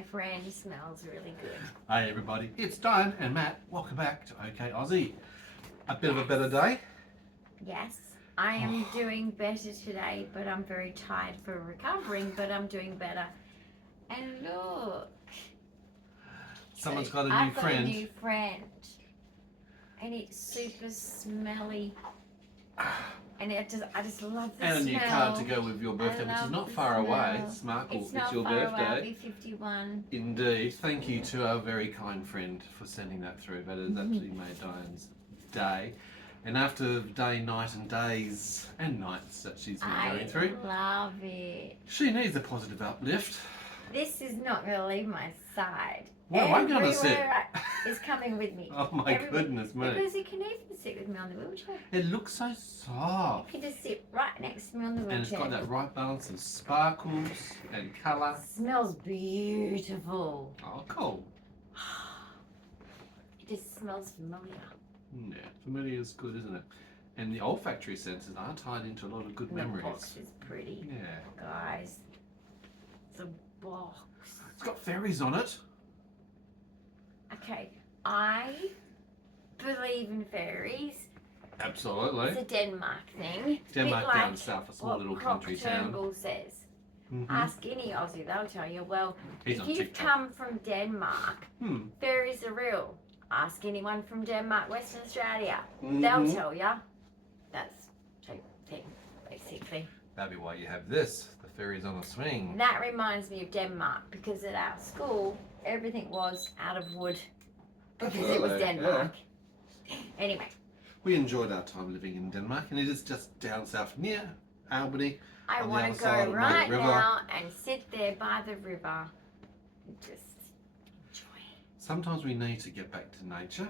my friend smells really good. Hey everybody, it's Dyan and Matt. Welcome back to Ok Aussie. A bit of a better day. Yes, I am doing better today, but I'm very tired for recovering, but I'm doing better. And look. Someone's got a new I've got friend. a new friend. And it's super smelly. And I just love the smell. And a new card to go with your birthday, which is not far away. Smarkle, it's not your far birthday. Away. I'll be 51. Indeed. Thank you to our very kind friend for sending that through. That has actually made Dyan's day. And after day, night and days and nights that she's been going through, I love it. she needs a positive uplift. This is not going to leave my side. Where am I going to sit? It's coming with me. Oh my goodness me. Because you can even sit with me on the wheelchair. It looks so soft. You can just sit right next to me on the wheelchair. And it's got that right balance of sparkles and colour. It smells beautiful. Oh, cool. It just smells familiar. Yeah, familiar is good, isn't it? And the olfactory senses are tied into a lot of good memories. The box is pretty. Yeah. Guys, it's a box. It's got fairies on it. Okay, I believe in fairies. Absolutely. It's a Denmark thing. Denmark Bit down like south, a small little Croc country town. Turnbull says. Mm-hmm. Ask any Aussie, they'll tell you. Well, He's if on you've TikTok. come from Denmark, fairies are real. Ask anyone from Denmark, Western Australia. They'll tell you. That's the thing, basically. That'd be why you have this, the fairies on a swing. And that reminds me of Denmark, because at our school, everything was out of wood, because it was Absolutely, Denmark. Anyway. We enjoyed our time living in Denmark, and it is just down south near Albany. I want to go right now and sit there by the river and just enjoy it. Sometimes we need to get back to nature.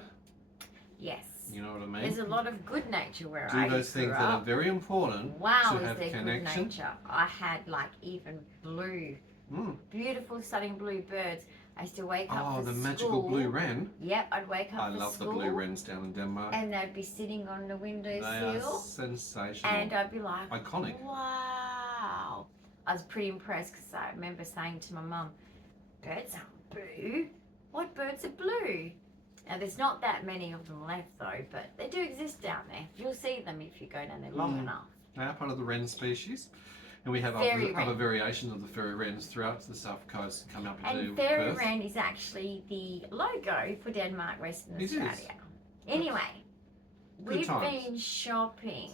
Yes. You know what I mean? There's a lot of good nature where Do I those things that are very important Wow, to is have there connection. good nature? I had like even blue, beautiful stunning blue birds. I used to wake up for the school. magical blue wren. Yep, I'd wake up I for love school. the blue wrens down in Denmark. And they'd be sitting on the They are windowsill. sensational. And I'd be like, iconic. Wow. I was pretty impressed because I remember saying to my mum, birds aren't blue. What birds are blue? Now there's not that many of them left though, but they do exist down there. You'll see them if you go down there long enough. They are part of the wren species. And we have other variations of the fairy wrens throughout the south coast come up into And fairy Perth. wren is actually the logo for Denmark, Western Australia. Anyway, we've been shopping.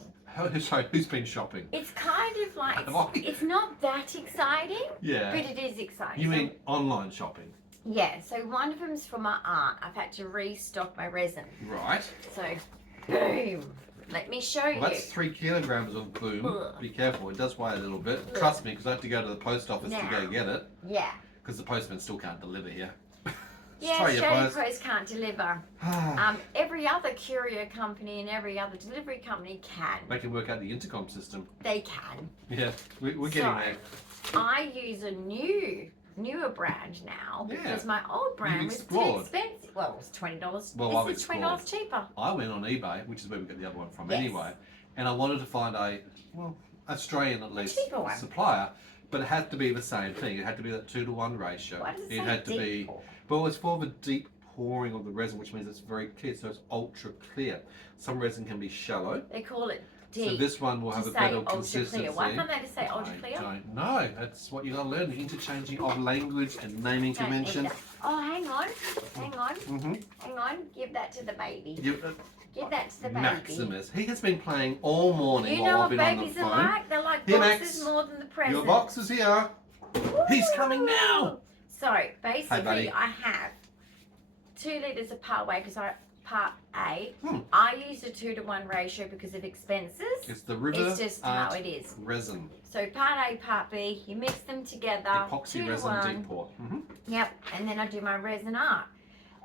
Sorry, who's been shopping? It's kind of like, it's not that exciting, Yeah. but it is exciting. You mean online shopping? Yeah, so one of them's for my aunt. I've had to restock my resin. Right. So, boom. Let me show you. Well, that's 3 kilograms of boom. Be careful, it does weigh a little bit. Trust me, because I have to go to the post office to go get it. Yeah. Because the postman still can't deliver here. Yeah, Australian Post can't deliver. Every other courier company and every other delivery company can. They can work out the intercom system. They can. Yeah, we're getting there. I use a newer brand now because my old brand was too expensive. Well, it was $20. Well, this is $20 cheaper. I went on eBay, which is where we got the other one from anyway, and I wanted to find a, Australian at least supplier, but it had to be the same thing. It had to be that 2-to-1 ratio. Why does it It had to be, well, it's for the deep pouring of the resin, which means it's very clear, so it's ultra clear. Some resin can be shallow. They call it deep. So this one will have a better consistency. Why can't they just say ultra clear? I don't know. That's what you got to learn. The interchanging of language and naming convention. Oh, hang on. Hang on. Give that to the baby. Give that to the baby. Maximus. He has been playing all morning you know while I've been on the babies phone. are like? They're like boxes more than the presents. Your box is here. Woo! He's coming now. So basically, I have 2 litres of part A. I use a 2-to-1 ratio because of expenses. It's the river. It's just how it is. Resin. So part A, part B, you mix them together. Epoxy resin deep pour. Yep, and then I do my resin art.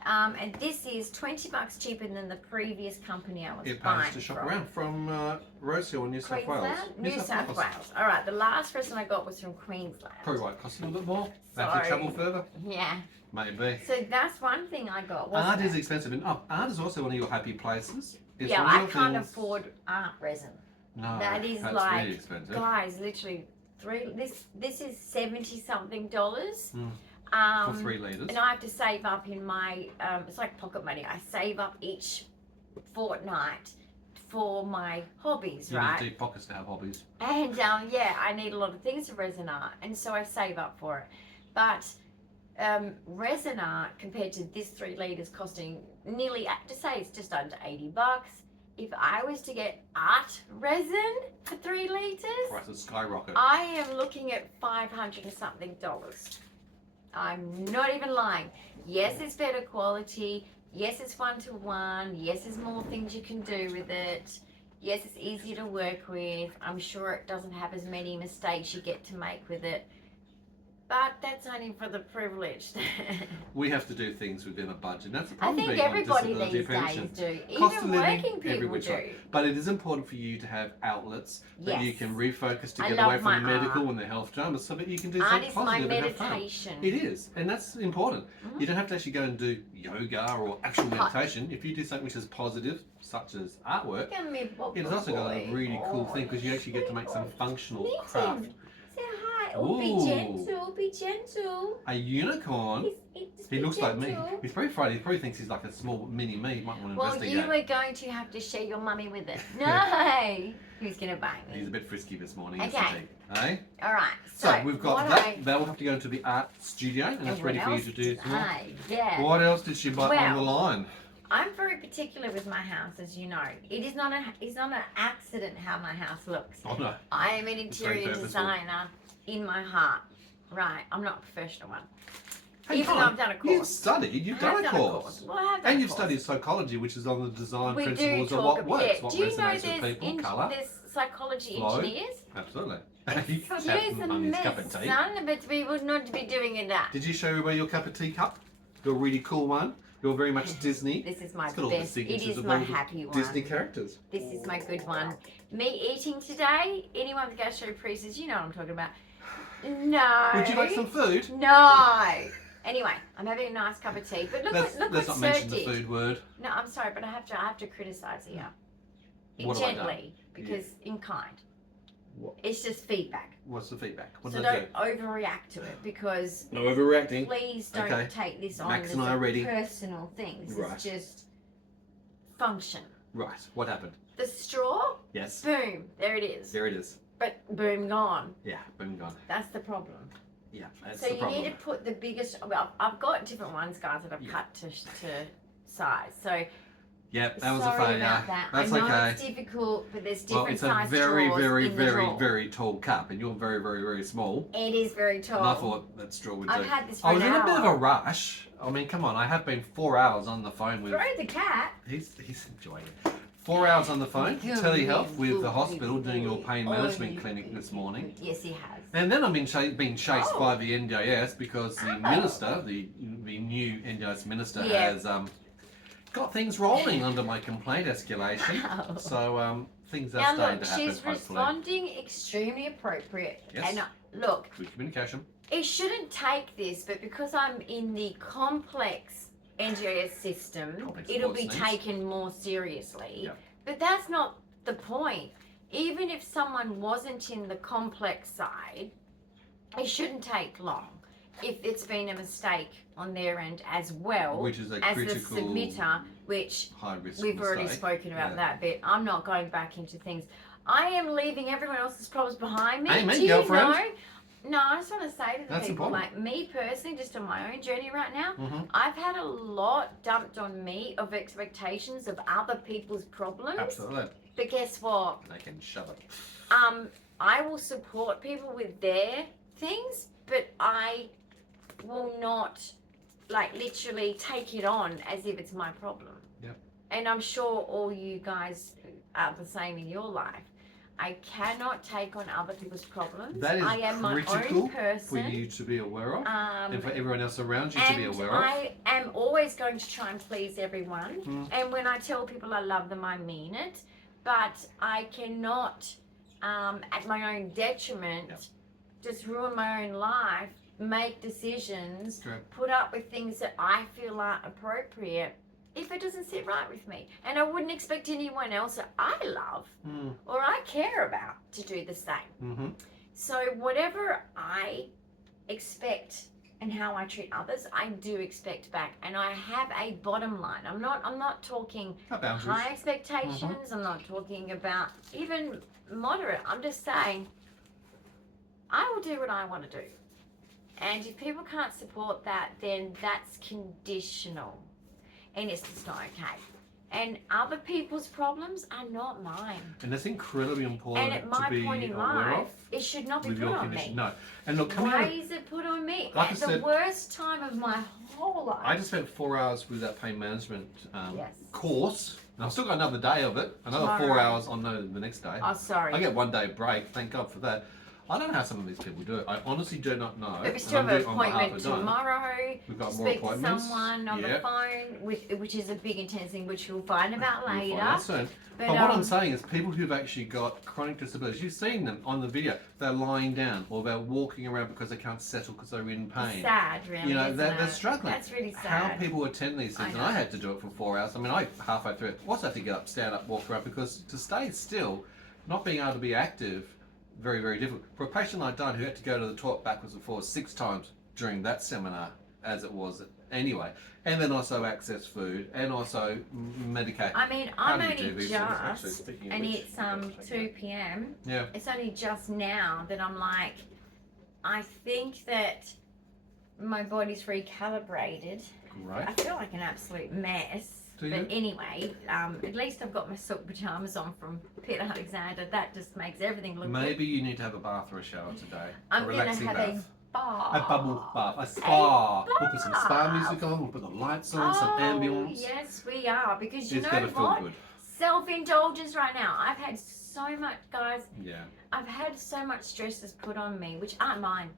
And this is $20 cheaper than the previous company I was buying from. It pays to shop around from Rosehill in New South Wales. New South Wales. All right, the last resin I got was from Queensland. Probably might cost a little bit more. Have to travel further. Yeah. Maybe. So that's one thing I got. Art is expensive, and art is also one of your happy places. It's I can't afford art resin. No, that is that's like, really expensive. Guys, literally this is $70-something. For 3 litres. And I have to save up in my, it's like pocket money. I save up each fortnight for my hobbies, You right? need deep pockets to have hobbies. And yeah, I need a lot of things for resin art, and so I save up for it. But resin art compared to this 3 litres costing nearly, to say it's just under $80. If I was to get art resin for 3 litres, Prices skyrocket. I am looking at $500 and something. I'm not even lying. Yes, it's better quality. Yes, it's 1-to-1. Yes, there's more things you can do with it. Yes, it's easier to work with. I'm sure it doesn't have as many mistakes you get to make with it. But that's only for the privileged. We have to do things within a budget. That's the I problem think being on everybody disability these pension. days do. Cost Even of living, working every people which do. way. But it is important for you to have outlets that Yes. you can refocus to I get love away from my the medical art. and the health dramas so that you can do Art something is my positive and have fun. meditation. It is, and that's important. Mhm. You don't have to actually go and do yoga or actual meditation. If you do something which is positive, such as artwork, Look at me, it's also got a really cool thing because you actually get to make some functional craft. Say hi. Oh, be Ooh. gentle. Be gentle. A unicorn. Just He be looks like me. gentle. He's very frightened. He probably thinks he's like a small mini me. You might want to Well, investigate. you were going to have to share your mummy with it. No. Who's going to bang He's a me? bit frisky this morning, Okay. isn't he? Eh? All right. So we've got what that. That will have to go into the art studio, and it's what ready for you else to do did some more. Yeah. What else did she buy on the line? I'm very particular with my house, as you know. It's not an accident how my house looks. Oh no. I am an It's very interior purposeful. designer in my heart. Right. I'm not a professional one. Hey, Even though Colin, I've done a You've course. studied. You've I have done a course. Well, I have done And a you've course. studied psychology, which is on the design We do principles of talk what about works, what Do you know resonates with there's, people, colour. there's psychology flow. engineers? Absolutely. Excuse Have the mummy's cup mess, of tea. son, but we would not be doing that. Did you show everybody your cup of tea cup? Your really cool one. You're very much Disney. This is my It's got all the best. It signatures is of my all the happy one. Disney characters. This is my good one. Me eating today, anyone with gastroparesis, you know what I'm talking about. No. Would you like some food? No. Anyway, I'm having a nice cup of tea. But look Let's what not Sir mention the did. food word. No, I'm sorry, but I have to criticize here. What have I done? Gently, because in kind. What? It's just feedback. What's the feedback? What So did I do? don't overreact to it, because No overreacting. please don't Okay. take this on Max as and I are ready. a personal thing. This Right. is just function. Right. What happened? The straw, Yes. boom, there it is. There it is. But boom, gone. Yeah. Boom gone. That's the problem. Yeah. That's So the you problem. need to put the biggest. Well, I've got different ones, guys, that I've Yeah. cut to size. So Yep. That was a sorry failure. about that. That's I know okay. it's difficult, but there's Well, different it's a size very, straws very, in the very, drawer. very tall cup, and you're very, very, very small. It is very tall. And I thought that straw would do. I've had this for I was an in a bit of a hour. rush. I mean, come on, I have been 4 hours on the phone with. Throw the cat. He's enjoying it. 4 hours on the phone, telehealth with the hospital doing your pain management clinic this morning. Yes, he has. And then I've been being chased Oh. by the NDIS because the minister, the new NDIS minister, Yeah. has got things rolling under my complaint escalation. Wow. So things are Now starting look, to happen, she's hopefully. responding extremely appropriate. Yes. And look, Good communication. it shouldn't take this, but because I'm in the complex NGS system, Complex it'll be needs. taken more seriously. Yep. But that's not the point. Even if someone wasn't in the complex side, it shouldn't take long if it's been a mistake on their end as well, Which is a as the critical submitter, which high risk we've already mistake. spoken about Yeah. that bit. I'm not going back into things. I am leaving everyone else's problems behind me. Amen, Do you girlfriend. know? No, I just want to say to the That's people, important. like me personally, just on my own journey right now, Mhm. I've had a lot dumped on me of expectations of other people's problems. Absolutely. But guess what? They can shove it. I will support people with their things, but I will not, like, literally take it on as if it's my problem. Yep. And I'm sure all you guys are the same in your life. I cannot take on other people's problems. That is I am my critical own person. for you to be aware of, and for And everyone else around you to be aware of. I am always going to try and please everyone. Mm. And when I tell people I love them, I mean it. But I cannot, at my own detriment, Yep. just ruin my own life, make decisions, Correct. put up with things that I feel aren't appropriate if it doesn't sit right with me. And I wouldn't expect anyone else that I love Mm. or I care about to do the same. Mm-hmm. So whatever I expect and how I treat others, I do expect back, and I have a bottom line. I'm not talking high expectations. I'm not talking about even moderate. I'm just saying I will do what I want to do, and if people can't support that, then that's conditional, and it's just not okay. And other people's problems are not mine. And that's incredibly important and at my to be point in aware life, of. it should not be With put your on condition, me. no. And look, Why is it put on me? Like At I the said, worst time of my whole life. I just spent 4 hours with that pain management Yes. course, and I've still got another day of it, another Tomorrow. 4 hours on the next day. Oh, sorry. I get 1 day break, thank God for that. I don't know how some of these people do it. I honestly do not know. But we still have an on behalf appointment of Dyan. tomorrow. We've got to more speak appointments. to someone on the phone, which is a big intense thing, which you'll find about We'll later. find out soon. But what I'm saying is people who've actually got chronic disabilities, you've seen them on the video, they're lying down or they're walking around because they can't settle because they're in pain. It's sad, really. You know, isn't they're it? struggling. That's really sad. How people attend these things, and I had to do it for 4 hours. I mean, I halfway through it also had to get up, stand up, walk around, because to stay still, not being able to be active, very, very difficult. For a patient like Dyan who had to go to the toilet backwards and forwards 6 times during that seminar, as it was anyway, and then also access food and also medicate. I mean, How I'm do you only do these things, actually? just, Speaking of and which, it's 2 p.m. Yeah. It's only just now that I'm like, I think that my body's recalibrated. Great. I feel like an absolute mess. Do you? But anyway, at least I've got my silk pajamas on from Peter Alexander. That just makes everything look Maybe you need to have a bath or a shower today. I'm a going to relaxing have bath. a bath. A bubble bath, a spa. A We'll put some spa music on, we'll put the lights on, some ambience. Yes, we are. Because you It's know gonna feel what? good. Self-indulgence right now. I've had so much, guys. Yeah. I've had so much stress that's put on me, which aren't mine.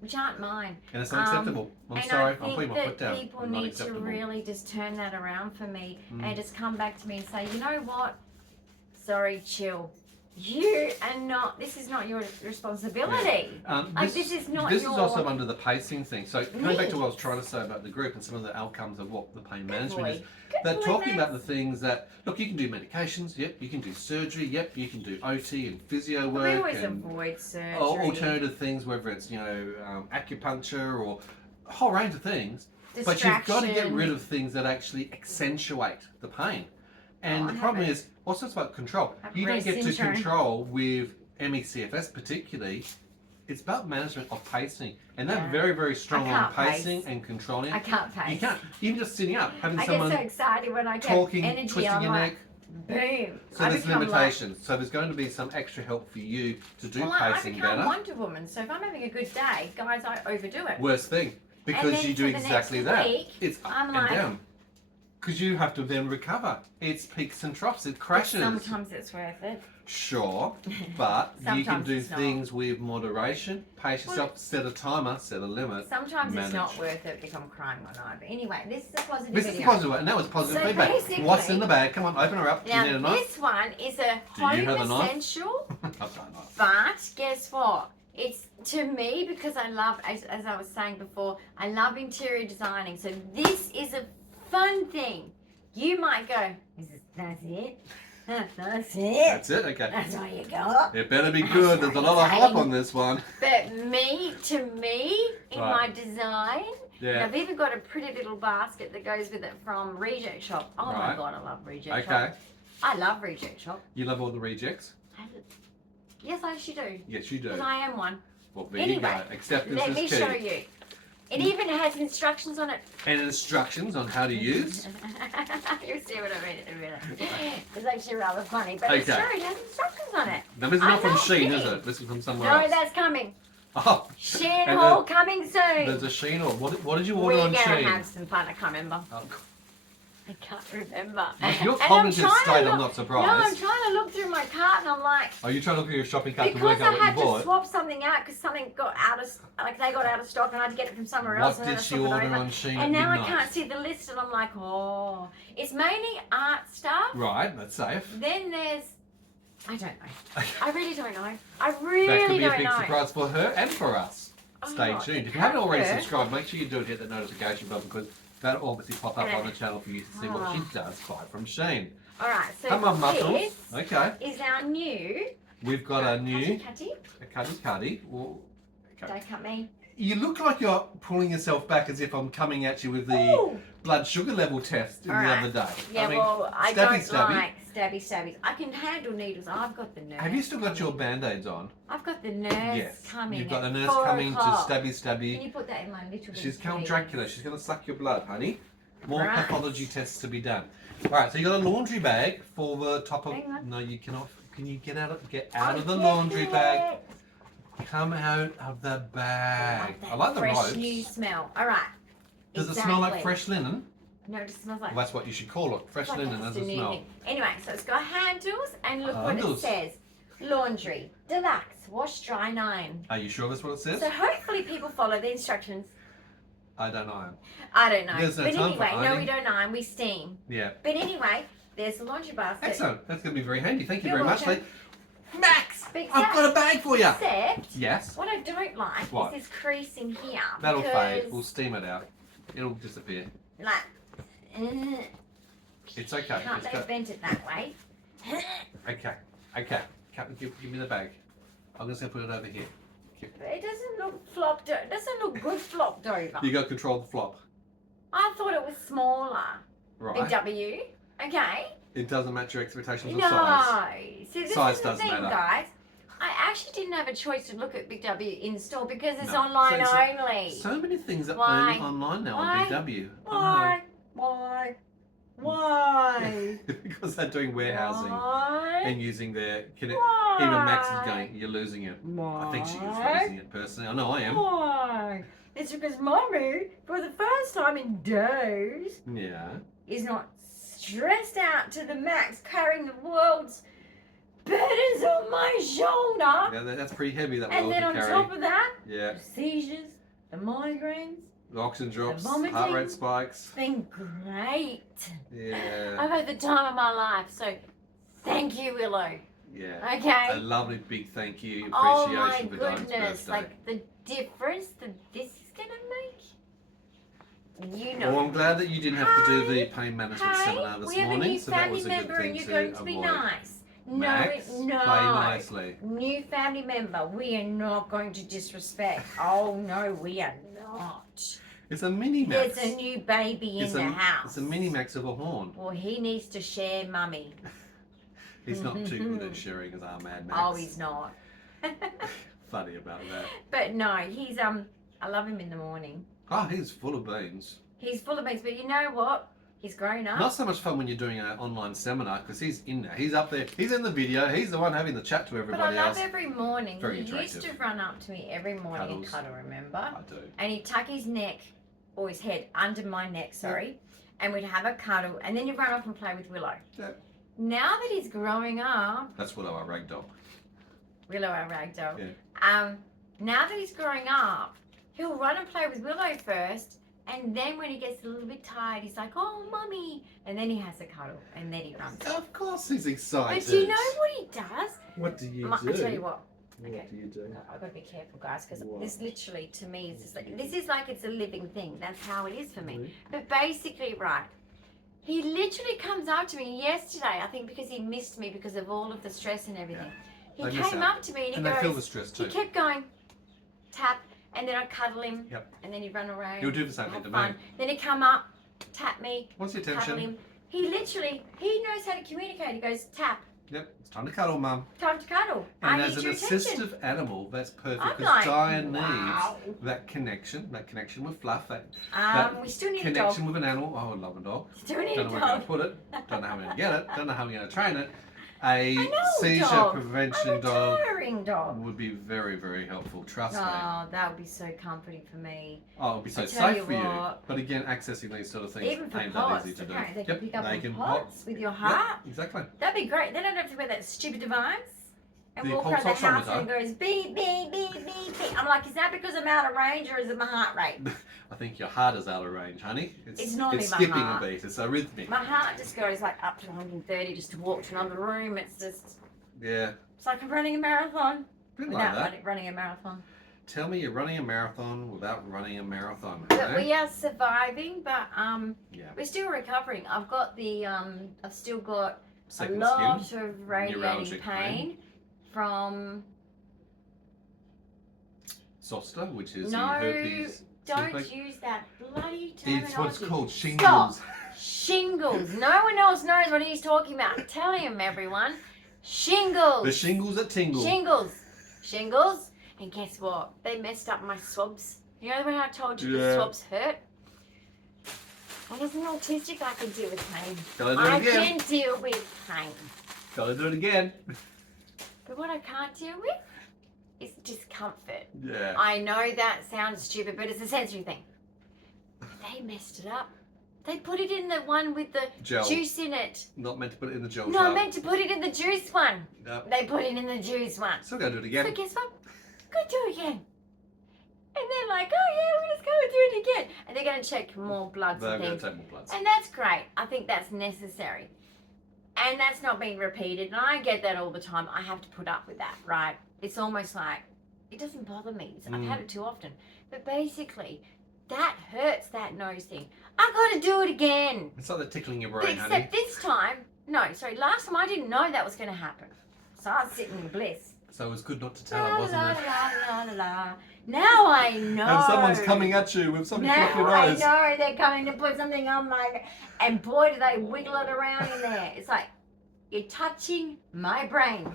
Which aren't mine. And it's unacceptable. I'm and sorry, I I'm putting my think foot down. that people I'm not need to acceptable. really just turn that around for me and just come back to me and say, you know what? Sorry, chill. You are not. This is not your responsibility. This is not. This your... is also under the pacing thing. So going back to what I was trying to say about the group and some of the outcomes of what the pain management is. They're talking about the things that, look, you can do medications, yep, you can do surgery, yep, you can do OT and physio work. We always and avoid surgery. alternative things, whether it's, acupuncture or a whole range of things. But you've got to get rid of things that actually accentuate the pain. And the problem is, also it's about control. You don't get to control with MECFS particularly. It's about management of pacing. And they're very, very strong on pacing and controlling. I can't pace. You can't. Even just sitting up, having I someone get so excited when I get talking, energy. twisting I'm your like, neck. boom. So there's limitations. So there's going to be some extra help for you to do pacing I become better. Wonder Woman. So if I'm having a good day, guys, I overdo it. Worst thing. Because you do exactly that. It's up I'm and like, down. Because you have to then recover. It's peaks and troughs. It crashes. Sometimes it's worth it. Sure, but you can do it's not. things with moderation. Pace yourself, set a timer, set a limit. Sometimes it's not worth it if I'm crying one night. But anyway, this is a positive This video. is positive, and that was positive So feedback. basically- What's in the bag? Come on, open her up. Now Do you need a knife? this one is a Do you home have a knife? essential, I've got a knife. but guess what? It's to me because I love, as I was saying before, I love interior designing. So this is a fun thing. You might go, that's it? That's it? That's it? Okay. That's all you got? It better be good. There's a lot of hype on this one. But to me, in my design, and Yeah. I've even got a pretty little basket that goes with it from Reject Shop. Oh my Right. God, I love Reject Shop. Okay. I love Reject Shop. You love all the rejects? Yes, I actually do. Yes, you do. Because I am one. Well, there you go. Anyway, Acceptance let is me key. show you. It even has instructions on it. And instructions on how to use. You'll see what I mean in a minute. It's actually rather funny, but it's Okay. true. It has instructions on it. Now, this is not I'm from not Shein, is kidding. it? This is from somewhere No, else. that's coming. Oh, Shein and haul coming soon. there's a Shein or what did you order We're on gonna Shein? have some fun. I can't remember. Oh, I can't remember. With your And I'm cognitive trying to state, I'm look- not surprised. No, I'm trying to look through my cart and I'm like, Are you trying to look at your shopping cart to because work I out what you had to bought? swap something out because something got out of, they got out of stock and I had to get it from somewhere else. What and then did I she swap it order over. on Shein And at now I midnight? can't see the list and I'm like, oh. It's mainly art stuff. Right, that's safe. Then there's, I don't know. Okay. I really don't know. I That could really be a don't big know. surprise for her and for us. Stay Oh, tuned. it If you haven't already could. subscribed, make sure you do it, hit the notification bell because that'll obviously pop up on the channel for you to see what she does buy from Shein. All right, so Come on, muscles. this Okay. is our new We've got a new Cutty. a cuddy. Well, okay. Don't cut me. You look like you're pulling yourself back as if I'm coming at you with the Ooh. blood sugar level test the other day. Yeah, I stabby, don't stabby. like stabbies. I can handle needles. I've got the nurse. Have you still got your band-aids on? I've got the nurse coming. You've got the at nurse 4 coming o'clock. to stabby. Can you put that in my little? She's bit, Count please? Dracula. She's going to suck your blood, honey. More Right. pathology tests to be done. All right, so you got a laundry bag for the top of. Hang on. No, you cannot. Can you get out of the laundry bag? Come out of the bag. I like the fresh ropes. new smell. All right. Does it smell like fresh linen? No, it just smells like. Well, that's what you should call it. Fresh like linen doesn't afternoon smell. thing. Anyway, so it's got handles, and look what it Handles. says: laundry, deluxe, wash, dry, and iron. Are you sure that's what it says? So hopefully people follow the instructions. I don't know. I don't know. There's no but time anyway, for no, ironing. we don't iron. We steam. Yeah. But anyway, there's the laundry basket. Excellent. That's going to be very handy. Thank you You're very much, Lee. welcome. Max, But I've got a bag for you. Except, Yes. what I don't like What? is this crease in here. That'll fade. because, We'll steam it out. It'll disappear. Like, It's okay. can't It's they got... bend it that way? Okay. Okay. Captain, give me the bag. I'm just going to put it over here. It doesn't look flopped. It doesn't look good flopped over. You got control of the flop. I thought it was smaller. Right. Big W. Okay. It doesn't match your expectations of No. size. See, this Size is the doesn't thing, matter. guys. I actually didn't have a choice to look at Big W in store because it's No. online So- only. So many things are Why? only online now Why? on BW. Why? Why? Why? Because they're doing warehousing Why? and using their connect. Why? Even Max is going, you're losing it. I think she is losing it personally. I know I am. Why? It's because Mommy, for the first time in days, Yeah. is not stressed out to the max, carrying the world's burdens on my shoulder. Yeah, that's pretty heavy, that And roll then to on carry. top of that, Yeah. the seizures, the migraines. The oxygen drops, The vomiting. heart rate spikes. It's been great. Yeah. I've had the time of my life, so thank you, Willow. Yeah. A Okay. lovely big thank you, Oh my appreciation for Dyan's goodness, birthday. like the difference that this is gonna make. You know. Well, I'm glad that you didn't have to do the Hey, pain management seminar this we have a morning, new so that family was a good member thing and you're to going to be avoid. nice. Max, no. play nicely. New family member, we are not going to disrespect. Oh no, we are not. It's a mini Max. There's a new baby in It's the a, house. It's a mini Max of a horn. Well, he needs to share mummy. He's not too good at sharing as our Mad Max. Oh, he's not. Funny about that. But no, he's I love him in the morning. Oh, he's full of beans. He's full of beans, but you know what? He's grown up. Not so much fun when you're doing an online seminar because he's in there. He's up there. He's in the video. He's the one having the chat to But I everybody love else. every morning. Very He used interactive. to run up to me every morning and Cuddles. cuddle, remember? I do. And he'd tuck his neck, or his head, under my neck, sorry, and we'd have a cuddle, and then he'd run off and play with Willow. Yeah. Now that he's growing up, That's Willow, our ragdoll. Willow, our ragdoll, Yeah. now that he's growing up, he'll run and play with Willow first, and then when he gets a little bit tired, he's like, oh, mummy, and then he has a cuddle, and then he runs off. Of course he's excited. But do you know what he does? What do you I'll tell you what. What Okay. do you do? I've got to be careful, guys, because What? this literally, to me, is just like, this is like it's a living thing. That's how it is for me. But basically, right, he literally comes up to me yesterday, I think because he missed me because of all of the stress and everything. They He miss came out. up to me and And he they feel the goes, stress he too. kept going, tap, and then I'd cuddle him, Yep. and then he'd run around. He'll do the same thing have to fun. me. Then he'd come up, tap me, What's your cuddle attention? him. He literally, he knows how to communicate. He goes, tap, Yep. It's time to cuddle, Mum. time to cuddle. And I as need an your attention. assistive animal, that's perfect I'm because like, Dyan wow. needs that connection with Fluff, that We still need a connection dog. with an animal. Oh, I love a dog. Still need a Don't know where I'm going dog. to put it. Don't know how I'm going to get it. Don't know how I'm going to train it. A I know, seizure dog. prevention A dog retiring dog. would be very, very helpful. Trust me. Oh, that would be so comforting for me. Oh, it would be so I tell safe you for you. what. But again, accessing these sort of things Even for ain't pots, that easy to do. okay, they Yep, can pick up they on can pots with your Yep, heart. exactly. That'd be great. Then I don't have to wear that stupid device and The walk around the pulse house oximeter. and it goes beep, beep, beep, beep, beep. I'm like, is that because I'm out of range or is it my heart rate? I think your heart is out of range, honey. It's not It's in my skipping heart. a beat. It's arrhythmic. My heart just goes like up to 130 just to walk to another room. It's just, Yeah. it's like I'm running a marathon Bit without like that. running a marathon. Tell me you're running a marathon without running a marathon. But eh? we are surviving, but Yeah. we're still recovering. I've got the I've still got Second a lot skin. of radiating Neuralgic pain. pain from zoster, which is No, the herpes. don't use that bloody terminology. It's what's called shingles. Stop. Shingles. No one else knows what he's talking about. Tell him, everyone. Shingles. The shingles that tingle. Shingles. Shingles. And guess what? They messed up my swabs. You know when I told you the swabs hurt? And as an autistic, I can deal with pain. Gotta do it again. I can deal with pain. Gotta do it again. But what I can't deal with is discomfort. Yeah. I know that sounds stupid, but it's a sensory thing. They messed it up. They put it in the one with the Gel. juice in it. Not meant to put it in the gel No, tub. I meant to put it in the juice one. Yep. They put it in the juice one. Still gotta do it again. So guess what? Go do it again. And they're like, oh yeah, we'll just go and do it again. And they're going to check more bloods They're and going things. to take more bloods. And that's great. I think that's necessary. And that's not being repeated. And I get that all the time. I have to put up with that, right? It's almost like, it doesn't bother me. I've had it too often. But basically, that hurts, that nose thing. I got to do it again. It's like they're tickling your brain, Except honey. this time, last time I didn't know that was going to happen. So I was sitting in bliss. So it was good not to tell her, wasn't it? Now I know. And someone's coming at you with something up your Now nose. I know they're coming to put something on my... And boy, do they wiggle it around in there. It's like, you're touching my brain.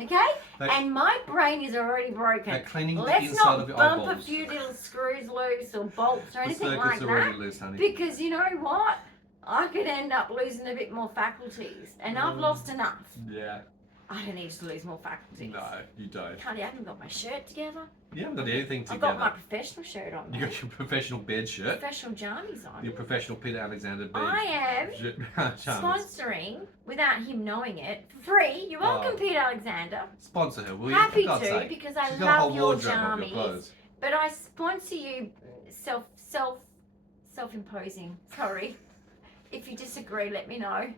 Okay? And my brain is already broken. They're cleaning the Let's inside not of your bump eyeballs. a few little screws loose or bolts or The anything circuits like are that. already loose, honey. Because you know what? I could end up losing a bit more faculties. And I've lost enough. Yeah. I don't need to lose more faculties. No, you don't. Can't, I haven't got my shirt together. You haven't got anything I've together. got my professional shirt on. You got your professional bed shirt. Professional jammies on. Your professional Peter Alexander bed I am pajamas. sponsoring, without him knowing it, for free. You're welcome, Peter Alexander. Sponsor her, will you? Happy For God's to, sake. because I She's got a whole love your wardrobe of your jammies. clothes. But I sponsor you self-imposing. Sorry. If you disagree, let me know.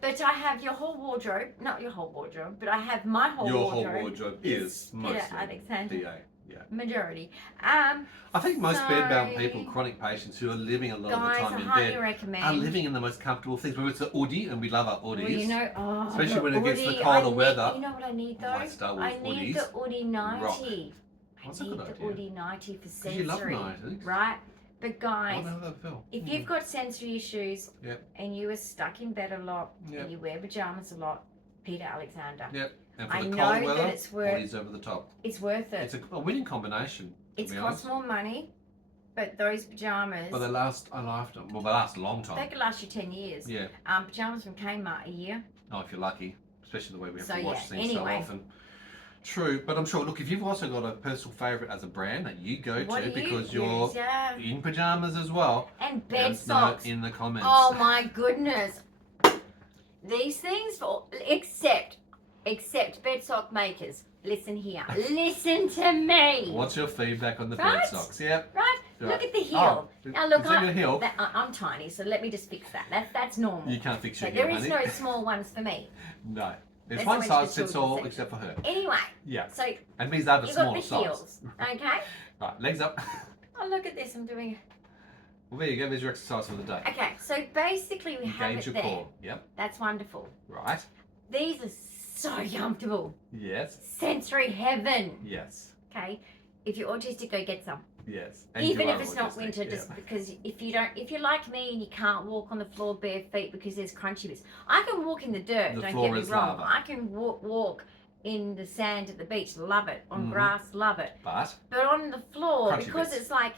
But I have your whole wardrobe, not your whole wardrobe, but I have my whole Your wardrobe. whole wardrobe is mostly Peter Alexander. DA. Yeah. Majority. I think most so- bedbound people, chronic patients who are living a lot of the Guys, time I in highly bed, recommend. are living in the most comfortable things. Whether it's an Audi, and we love our Audis. Well, you know, Especially the when it gets the Audi, colder I need- weather. You know what I need though? My Star Wars I need Audis the Audi 90. rock. I What's a need good the idea? Audi 90 for 'Cause sensory. you love 90s. Right? But I guys, know how that feel. if you've got sensory issues Yep. and you are stuck in bed a lot Yep. and you wear pajamas a lot, Peter Alexander. Yep. And for I the know cold that weather, it's worth- Audis over the top. It's worth it. It's a winning combination. To It's be cost honest. more money, but those pajamas, But they last a lifetime. Well, they last a long they time. could last you 10 years. Yeah. Pajamas from Kmart a year. Oh, if you're lucky. Especially the way we have So, to wash yeah, things anyway. so often. True, but I'm sure. Look, if you've also got a personal favourite as a brand that you go What to do you because use? you're Yeah. in pajamas as well, And let bed us know socks. in the comments. Oh my goodness. These things for except bed sock makers. Listen here. Listen to me. What's your feedback on the bed Right? socks? Yep. Right? Right. Look at the heel. Oh, Now look, is that your heel? I'm tiny, so let me just fix that. That's normal. You can't fix So your there heel, is honey. no small ones for me. No. There's That's one how much size the fits all children's except for her. Anyway, Yeah. so And these are the you got smaller the size. heels. Okay? Right, legs up. Oh look at this, I'm doing. Well, there you go. There's your exercise for the day. Okay, so basically we have Engage it your there. core. Yep. That's wonderful. Right. These are so comfortable. Yes. Sensory heaven. Yes. Okay? If you're autistic, go get some. Yes. And Even you if are it's not autistic, winter, yeah. just because if you're like me and you can't walk on the floor bare feet because there's crunchy bits. I can walk in the dirt, The don't floor get me is wrong. lava. I can walk in the sand at the beach, love it. On Mhm. grass, love it. But But on the floor, Crunchy because bits. it's like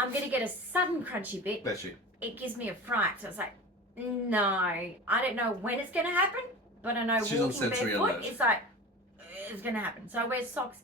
I'm gonna get a sudden crunchy bit, bless you. it gives me a fright. So it's like, no, I don't know when it's gonna happen, but I know She's on walking sensory barefoot, alert. it's like it's gonna happen. So I wear socks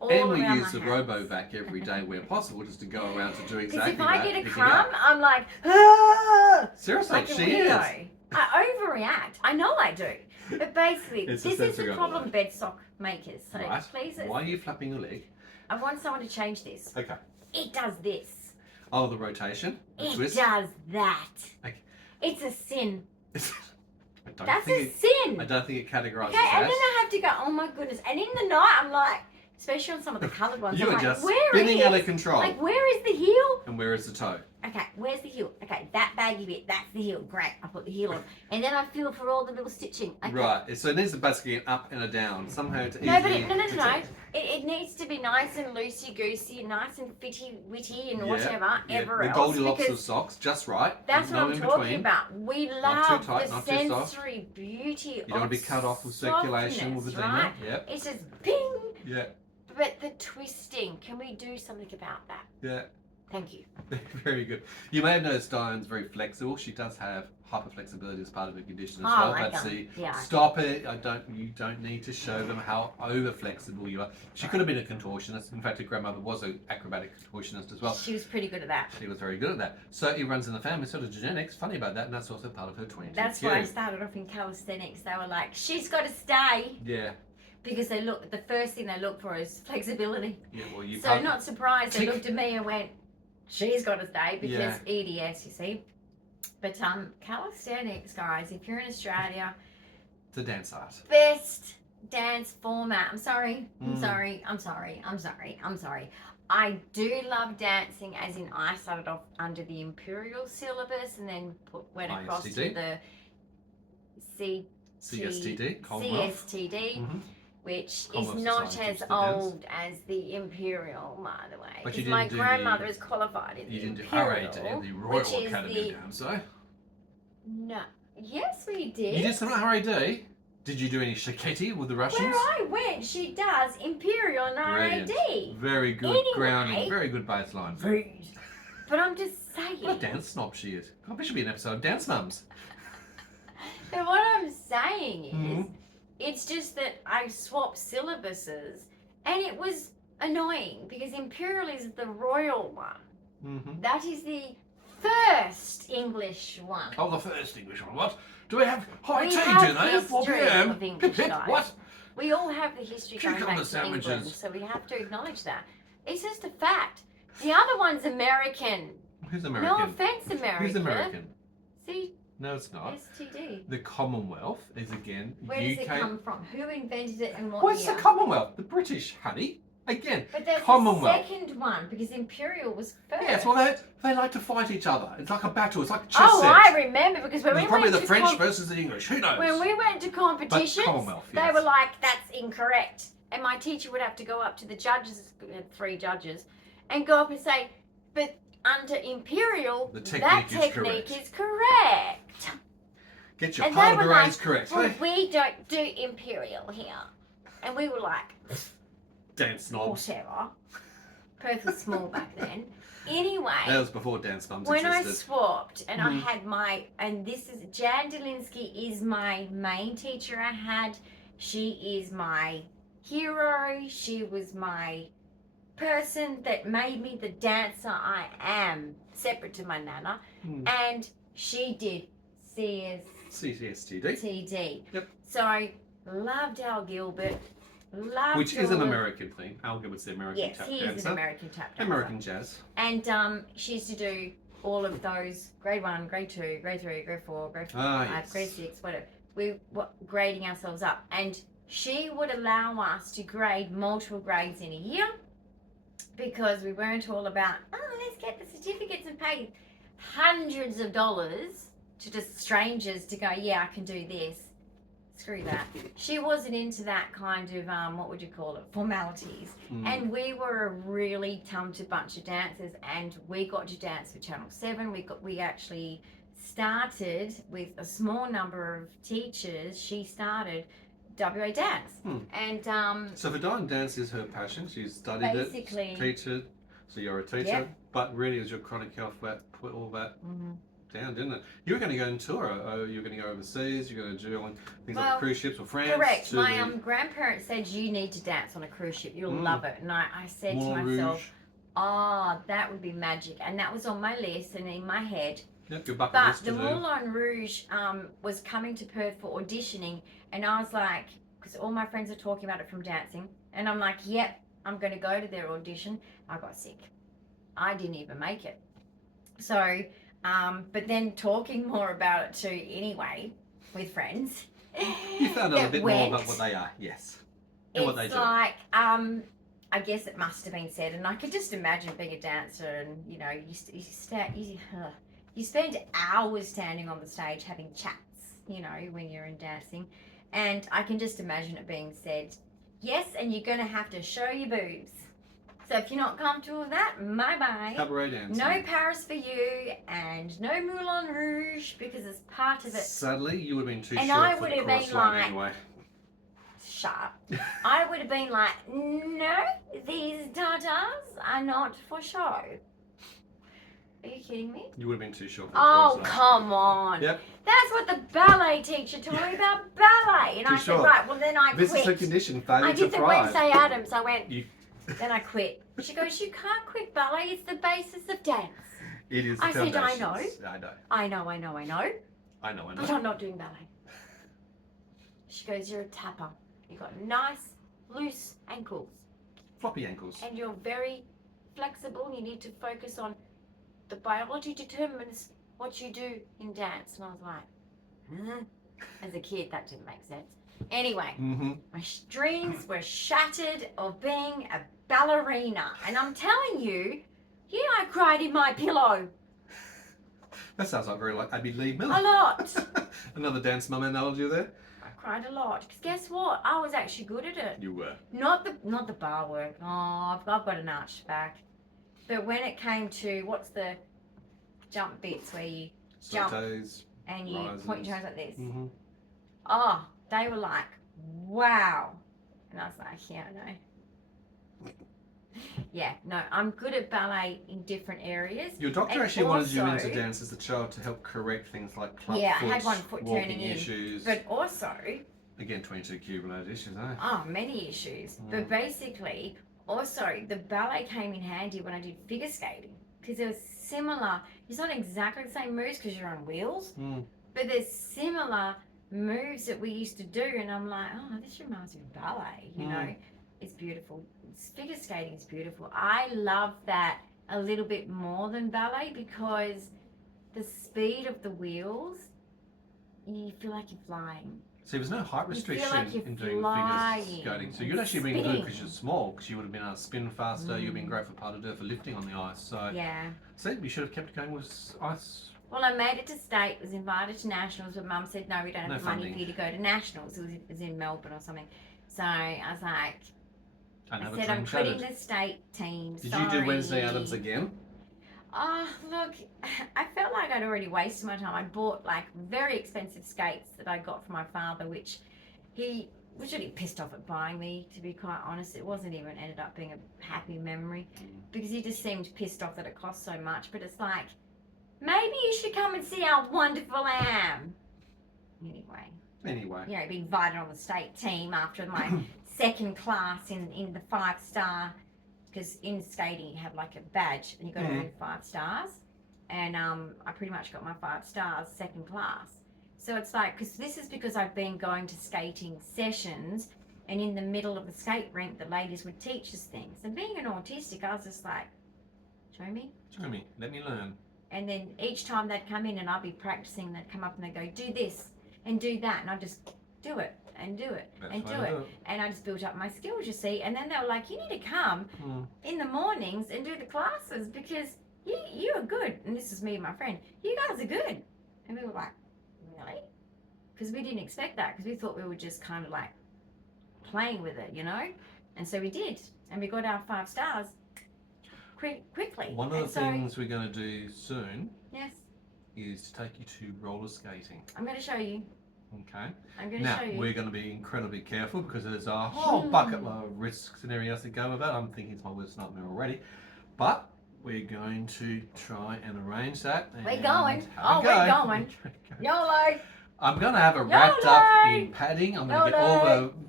all And we around use the my house. RoboVac every day where possible, just to go around to do Because exactly if I that. get a Pick it crumb, up. I'm like, ah! Seriously, Like a she is. weirdo. I overreact. I know I do. But basically, It's a this is the sensory problem, overload. bed sock makers. So Right. please, Why are you flapping your leg? I want someone to change this. Okay. It does this. Oh, the rotation, the It twist. does that. Okay. It's a sin. I don't That's think a it, sin. I don't think it categorises Okay, and then as. I have to go, oh my goodness. And in the night, I'm like, especially on some of the coloured ones, You I'm are like, just where spinning is, out of control. like, where is the heel? And where is the toe? Okay, Okay, where's the heel? Okay, that baggy bit, that's the heel. Great, I put the heel on. And then I feel for all the little stitching. Okay. Right, so it needs to basically an up and a down, somehow to No, but easily no. detect. It needs to be nice and loosey-goosey and nice and fitty-witty and whatever, ever the else. Goldilocks of socks, just right. That's no what I'm in talking between. about. We Not too love tight, the not too soft. sensory beauty You don't want to be cut off with circulation with the right? demon. Yep. It's just ping. Yeah. But the twisting, can we do something about that? Yeah. Thank you. Very good. You may have noticed Dyan's very flexible. She does have hyperflexibility as part of her condition as Oh, well. I But don't. see, Yeah. stop it. You don't need to show them how over flexible you are. She could have been a contortionist. In fact, her grandmother was an acrobatic contortionist as well. She was pretty good at that. She was very good at that. So it runs in the family, sort of genetics. Funny about that, and that's also part of her 22q. That's why I started off in calisthenics. They were like, she's got to stay. Yeah. Because the first thing they look for is flexibility. Yeah. Well, you. So not surprised they Tick. looked at me and went, she's got to stay because Yeah. EDS, you see. But calisthenics, guys, if you're in Australia, It's a dance art. best dance format. I'm sorry. Mm. I'm sorry. I do love dancing, as in I started off under the Imperial syllabus and then went across to ISTD. the CSTD, Commonwealth. CSTD, Mhm. which is Commonwealth not Society as for Dance. old as the Imperial, by the way. But you Because my didn't do grandmother the- is qualified in You the didn't do Imperial, RAD, the which Royal is Academy of Dance, so. No. Yes, we did. You did some RAD? Did you do any shaketti with the Russians? Where I went, she does Imperial and RAD. Brilliant. Very good Anyway. grounding, very good baseline. But I'm just saying. What a dance snob she is. God, there should be an episode of Dance Mums. But what I'm saying is, Mhm. it's just that I swapped syllabuses, and it was annoying because Imperial is the royal one. Mm-hmm. That is the first English one. Oh, the first English one. What? Do we have high We tea, have do they, at 4 history p.m.? of English, Hip, hip, guys. what? We all have the history going Cucumber back to England, sandwiches. so we have to acknowledge that. It's just a fact. The other one's American. Who's No American? offense, America. Who's American? See, No, it's not. STD. The Commonwealth is again Where UK. does it come from? Who invented it and what What's year? the Commonwealth? The British, honey. Again, But there's Commonwealth. the second one because Imperial was first. Yes, well, they like to fight each other. It's like a battle. It's like a chess Oh, set. I remember because when It was we probably went the to French versus the English. Who knows? when we went to competitions, Commonwealth, they yes. were like, "That's incorrect," and my teacher would have to go up to the judges, we had 3 judges, and go up and say, "But under Imperial, The that technique is technique correct." is correct." Get your And part they of the were like, raise correct. "Well, we don't do Imperial here," and we were like, Dance snobs. "Whatever." Perth was small back then. Anyway. That was before Dance Mums When I existed. swapped and I Mhm. had Jan Delinsky is my main teacher I had. She is my hero. She was my person that made me the dancer I am, separate to my nana. Hmm. And she did CSTD. CSTD. Yep. So I loved Al Gilbert. Loved Which is an all of- American thing. Al Gilbert's the American Yes, tap he dancer. is an American tap dancer. American jazz. And she used to do all of those grade 1, grade 2, grade 3, grade 4, grade 5, Ah, yes. grade 6, whatever. We were grading ourselves up. And she would allow us to grade multiple grades in a year because we weren't all about, oh, let's get the certificates and pay hundreds of dollars to just strangers to go, yeah, I can do this. Screw that. She wasn't into that kind of, what would you call it, formalities. Mm. And we were a really talented bunch of dancers, and we got to dance for Channel 7. We actually started with a small number of teachers. She started WA Dance. Hmm. And So for Dyan, dance is her passion. She's studied Basically. it, teacher. So you're a teacher. Yep. But really, it was your chronic health that put all that mhm. down, didn't it? You were going to go on tour. You were going to go overseas. You're going to do on things Well, like cruise ships or France. Correct. to My the grandparents said you need to dance on a cruise ship. You'll Mm. love it. And I said to Moulin myself, Rouge. oh, that would be magic. And that was on my list and in my head. Yep, your bucket But list the to do. Moulin Rouge was coming to Perth for auditioning, and I was like, because all my friends are talking about it from dancing, and I'm like, yep, I'm going to go to their audition. I got sick. I didn't even make it. So, but then talking more about it too anyway with friends. You found out a that bit went, more about what they are, yes. And what they It's do. like, I guess it must have been said, and I could just imagine being a dancer, and you know, you spend hours standing on the stage having chats, you know, when you're in dancing, and I can just imagine it being said, yes, and you're going to have to show your boobs. So if you're not comfortable with that, bye-bye. Cabaret dancing. No Paris for you, and no Moulin Rouge, because it's part of it. Sadly, you would have been too And short I for would the have chorus been line like, anyway. Shut up. I would have been like, no, these tatas are not for show. Are you kidding me? You would have been too short for the Oh, chorus line. come on. Yep. That's what the ballet teacher told me about ballet. And Too I said, short. right, well then I This quit. is a condition, failure I to did the thrive. Wednesday Addams. I went, You- then I quit. She goes, you can't quit ballet. It's the basis of dance. It is the I said, I know. foundations. I know. I know. I know. But I'm not doing ballet. She goes, you're a tapper. You've got nice, loose ankles. Floppy ankles. And you're very flexible. You need to focus on the biology determines what you do in dance. And I was like, as a kid, that didn't make sense. Anyway, my dreams were shattered of being a ballerina. And I'm telling you, I cried in my pillow. That sounds like very like Abby Lee Miller. A lot. Another dance mum analogy there. I cried a lot. Because guess what? I was actually good at it. You were. Not the bar work. Oh, I've got an arched back. But when it came to, what's the jump bits where you jump Sautés, and you rises. point your toes like this? Mm-hmm. Oh, they were like, wow. And I was like, yeah, I know. Yeah, no, I'm good at ballet in different areas. Your doctor And actually wanted you also- into dance as a child to help correct things like club Yeah, I foot, had one foot walking turning in, issues. But also, Again, 22 cumulative issues, eh? many issues. But basically, also, the ballet came in handy when I did figure skating. Because it was similar. It's not exactly the same moves because you're on wheels. But there's similar moves that we used to do. And I'm like, oh, this reminds me of ballet. You know, it's beautiful. Figure skating is beautiful. I love that a little bit more than ballet because the speed of the wheels, you feel like you're flying. So there's no height restriction like you're in doing flying figure skating. So you'd actually been good because you're small, because you would have been able to spin faster. You'd have been great for pas de deux, for lifting on the ice. So Yeah. see, you should have kept going with ice. Well, I made it to state, was invited to nationals, but Mum said, no, we don't have No the money funding. for you to go to nationals. It was in Melbourne or something. So I was like, Another I said, dream I'm quitting shattered. the state team. Did you do Wednesday sorry." Addams again? Oh, look, I felt like I'd already wasted my time. I bought like very expensive skates that I got from my father, which he was really pissed off at buying me, to be quite honest. It wasn't even ended up being a happy memory because he just seemed pissed off that it cost so much. But it's like, maybe you should come and see how wonderful I am. Anyway, you know, be invited on the state team after my second class in the 5-star, because in skating you have like a badge and you got to earn 5 stars, and I pretty much got my 5 stars second class. So it's like, because I've been going to skating sessions, and in the middle of the skate rink the ladies would teach us things, and being an autistic I was just like, show me, let me learn. and then each time they'd come in and I'd be practicing, they'd come up and they'd go, do this and do that, and I'd just do it and do it and do it. And I just built up my skills, you see. And then they were like, you need to come in the mornings and do the classes because you are good. And this is me and my friend. You guys are good. And we were like, really? Because we didn't expect that, because we thought we were just kind of like playing with it, you know. And so we did, and we got our 5 stars quickly. One of the things we're going to do soon is to take you to roller skating. I'm going to show you. Okay. I'm going to Now, show you. we're going to be incredibly careful because there's a whole bucket load of risks and everything else that go with that. I'm thinking it's my worst nightmare already. But we're going to try and arrange that. We're going. Have a Oh, go. we're going. YOLO. I'm going to have it wrapped up in padding. I'm going to get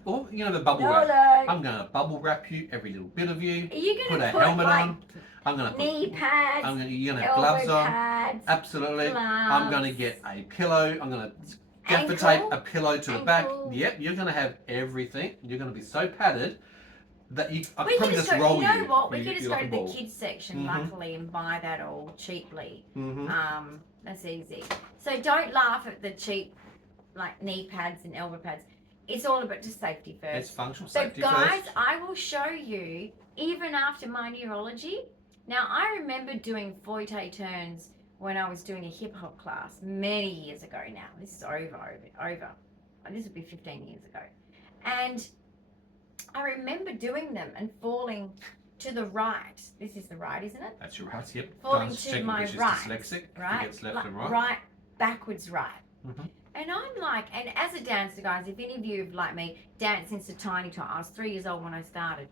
all the bubble wrap. I'm going to bubble wrap you, every little bit of you. Are you going Put to a put helmet like on. I'm going to knee pads, you're going to have gloves on. pads, Absolutely. gloves, I'm going to get a pillow. I'm going to gaffer ankle, tape a pillow to the back. ankle. Yep, you're going to have everything. You're going to be so padded that I could we probably could just just go, roll you know what? We You- could just you're go like to a the ball. kids section, luckily, and buy that all cheaply. That's easy. So don't laugh at the cheap, like knee pads and elbow pads. it's all about just safety first. It's functional So safety guys, first. I will show you, even after my neurology. Now, I remember doing fouette turns when I was doing a hip hop class many years ago now. This is over. This would be 15 years ago. And I remember doing them and falling to the right. This is the right, isn't it? That's your right, yep. Falling Guys, to checking my which is right. dyslexic. Right? Forgets left and right. Right, backwards right. Mm-hmm. And I'm like, and as a dancer, guys, if any of you have, like me, danced since a tiny time, I was 3 years old when I started,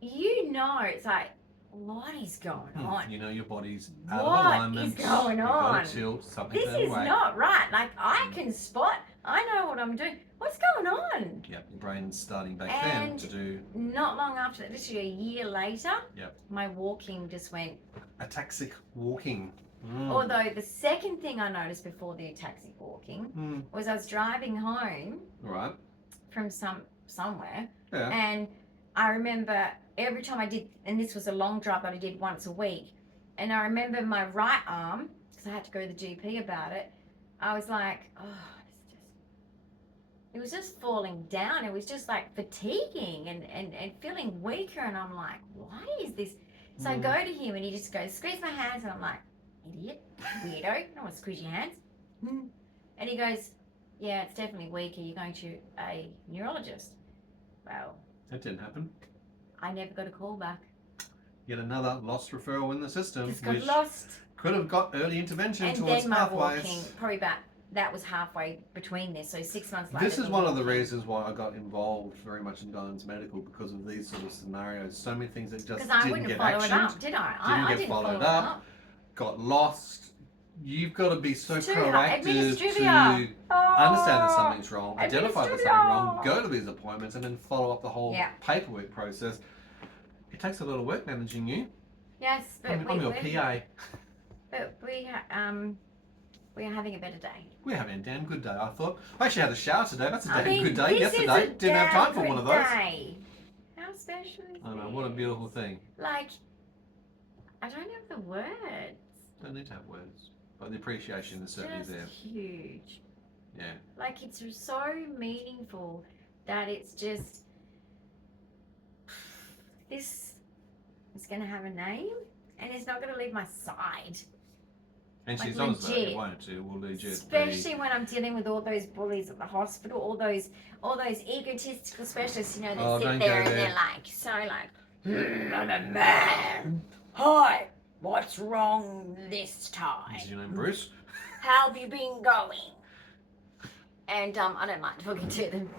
you know, it's like, what is going on? You know your body's out of What alignment. is going on? You've got to tilt something This that is way. not right. Like, I can spot, I know what I'm doing. What's going on? Yep, your brain's starting back then to do... Not long after that, literally a year later, Yep. my walking just went... Ataxic walking. Although the second thing I noticed before the ataxic walking was I was driving home Right. from somewhere, Yeah. and I remember every time I did, and this was a long drive that I did once a week, and I remember my right arm, because I had to go to the GP about it, I was like, oh, it was just falling down. It was just like fatiguing and feeling weaker, and I'm like, why is this? So I go to him and he just goes, squeeze my hands, and I'm like, idiot, weirdo, I don't want to squeeze your hands. And he goes, yeah, it's definitely weaker, you're going to a neurologist. Well, That didn't happen. I never got a call back. Yet another lost referral in the system, Just got which lost. could have got early intervention And towards then my pathways. walking, probably about, that was halfway between this, so 6 months later. This is one of the reasons why I got involved very much in Dyan's medical, because of these sort of scenarios. So many things that just Because I didn't wouldn't get follow actioned, it up, did I? I get didn't followed follow it up. Got lost. You've got to be so It's too proactive to Administrivia. understand that something's wrong, identify that something's wrong, Administrivia. go to these appointments, and then follow up the whole Yeah. paperwork process. It takes a lot of work managing you. Yes, but I'm your PA. But we are having a better day. We're having a damn good day, I thought. I actually had a shower today. That's a I damn mean, good day. this is Yesterday, a didn't have damn time for one of good those. day. How special is I know, this? what a beautiful thing. Like, I don't have the words. Don't need to have words, but the appreciation is certainly Just there. huge. Yeah. Like, it's so meaningful that it's just, this is going to have a name and it's not going to leave my side. And Like she's honest about it, legit. won't it? It will legit Especially when I'm dealing with all those bullies at the hospital, all those egotistical specialists, you know, that Oh, sit don't there go and there. they're like, so like, I'm a man. Hi, what's wrong this time? Is your name Bruce? How have you been going? And I don't like talking to them.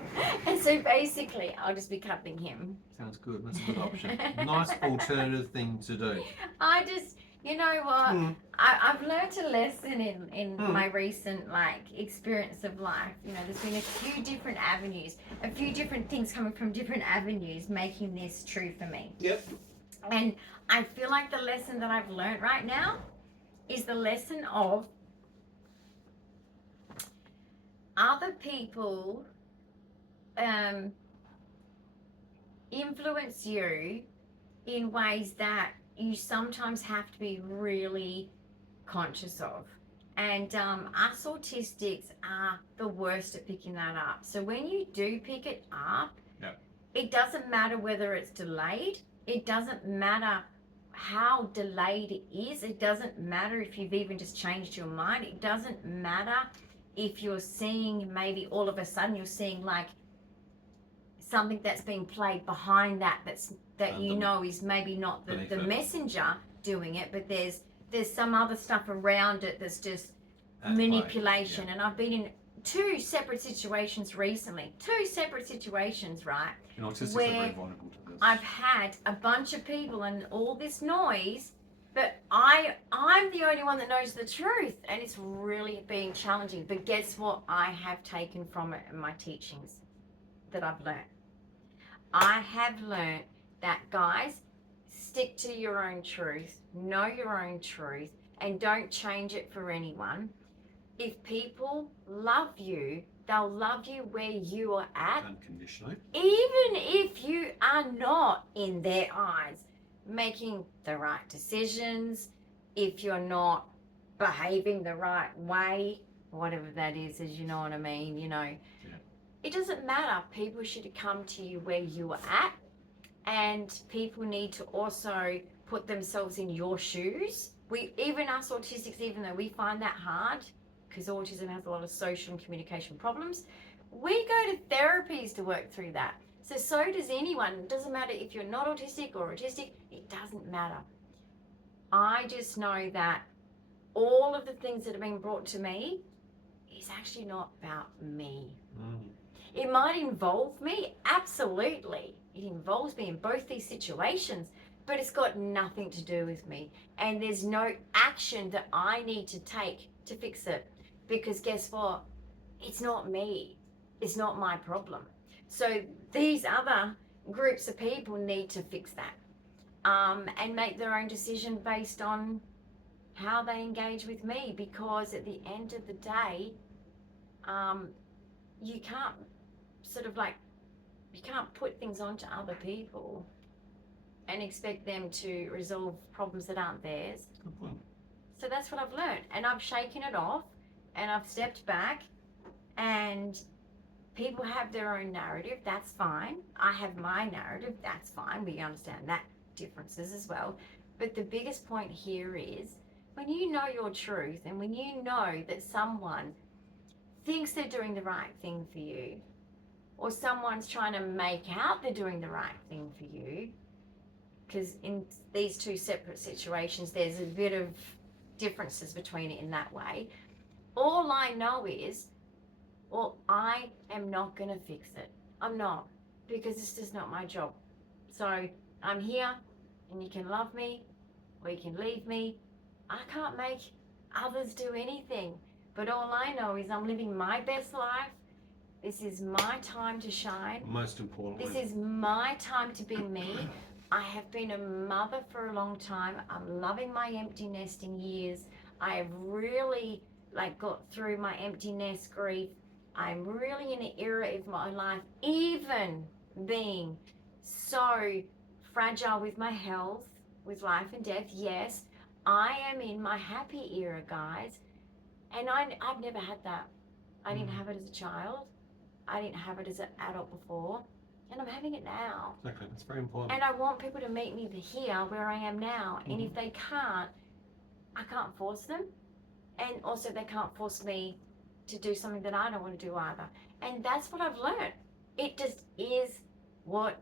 And so basically, I'll just be cuddling him. Sounds good. That's a good option. Nice alternative thing to do. I just, you know what? I've learned a lesson in my recent experience of life. You know, there's been a few different avenues, a few different things coming from different avenues, making this true for me. Yep. And I feel like the lesson that I've learned right now is the lesson of other people influence you in ways that you sometimes have to be really conscious of. And us autistics are the worst at picking that up. So when you do pick it up, it doesn't matter whether it's delayed. It doesn't matter how delayed it is. It doesn't matter if you've even just changed your mind. It doesn't matter if you're seeing, maybe all of a sudden you're seeing like something that's being played behind that you know is maybe not the messenger doing it, but there's some other stuff around it that's just manipulation. And I've been in two separate situations recently, right? And autistics are where very vulnerable to this. I've had a bunch of people and all this noise, but I'm the only one that knows the truth, and it's really been challenging. But guess what I have taken from it in my teachings that I've learned? I have learned that, guys, stick to your own truth, know your own truth, and don't change it for anyone. If people love you, they'll love you where you are at. Unconditionally. Even if you are not, in their eyes, making the right decisions, if you're not behaving the right way, whatever that is, as you know what I mean, you know. it doesn't matter. People should come to you where you are at, and people need to also put themselves in your shoes. Even us autistics, even though we find that hard, because autism has a lot of social and communication problems, we go to therapies to work through that. So does anyone. It doesn't matter if you're not autistic or autistic, it doesn't matter. I just know that all of the things that have been brought to me is actually not about me. It might involve me, absolutely. It involves me in both these situations, but it's got nothing to do with me. And there's no action that I need to take to fix it, because guess what? It's not me. It's not my problem. So these other groups of people need to fix that, and make their own decision based on how they engage with me, because at the end of the day, you can't you can't put things onto other people and expect them to resolve problems that aren't theirs. Good point. So that's what I've learned, and I've shaken it off, and I've stepped back, and people have their own narrative, that's fine. I have my narrative, that's fine. We understand that differences as well. But the biggest point here is when you know your truth, and when you know that someone thinks they're doing the right thing for you, or someone's trying to make out they're doing the right thing for you, because in these two separate situations there's a bit of differences between it in that way. All I know is, well, I am not going to fix it. I'm not, because it's just not my job. So I'm here, and you can love me or you can leave me. I can't make others do anything, but all I know is I'm living my best life. This is my time to shine. Most importantly. This is my time to be me. I have been a mother for a long time. I'm loving my empty nesting years. I have really got through my empty nest grief. I'm really in an era of my life, even being so fragile with my health, with life and death. Yes, I am in my happy era, guys. And I've never had that. I didn't have it as a child. I didn't have it as an adult before. And I'm having it now. Exactly, that's very important. And I want people to meet me here where I am now. And if they can't, I can't force them. And also they can't force me to do something that I don't want to do either. And that's what I've learned. It just is what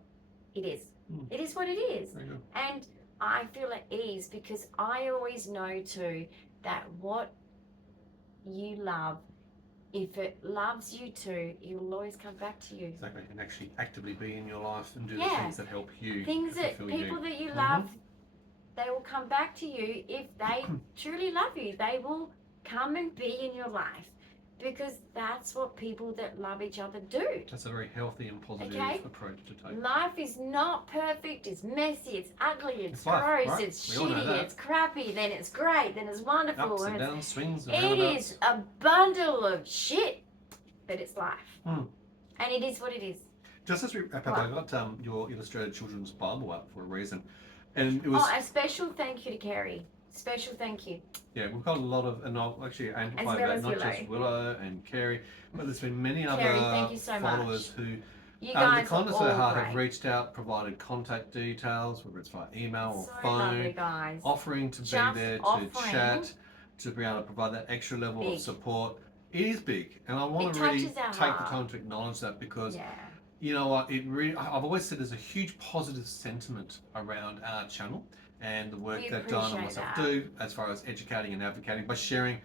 it is. It is what it is. And I feel at ease, because I always know too that what you love, if it loves you too, it will always come back to you. Exactly, and actually actively be in your life and do the things that help you. Things that people that you love, they will come back to you if they truly love you. They will come and be in your life, because that's what people that love each other do. That's a very healthy and positive approach to take. Life is not perfect. It's messy. It's ugly. It's life, gross. right? It's We all know shitty. that. It's crappy. Then it's great. Then it's wonderful. Ups and downs, swings and it roundabouts. is a bundle of shit, but it's life. And it is what it is. Just as we wrap up, I got your illustrated children's Bible out for a reason. And it was... Oh, a special thank you to Kerry. Special thank you. Yeah, we've got a lot of, and I'll actually amplify that, not just Willow and Kerry, but there's been many other thank you so followers much. who, You guys the kindness are of their all heart, great. have reached out, provided contact details, whether it's via email or So phone, lovely, guys. offering to Just be there to offering. chat, to be able to provide that extra level of support. It is big, and I want It to really touches our take the heart. time to acknowledge that, because Yeah. you know what, it really, I've always said there's a huge positive sentiment around our channel and the work that Dyan and myself do as far as educating and advocating by sharing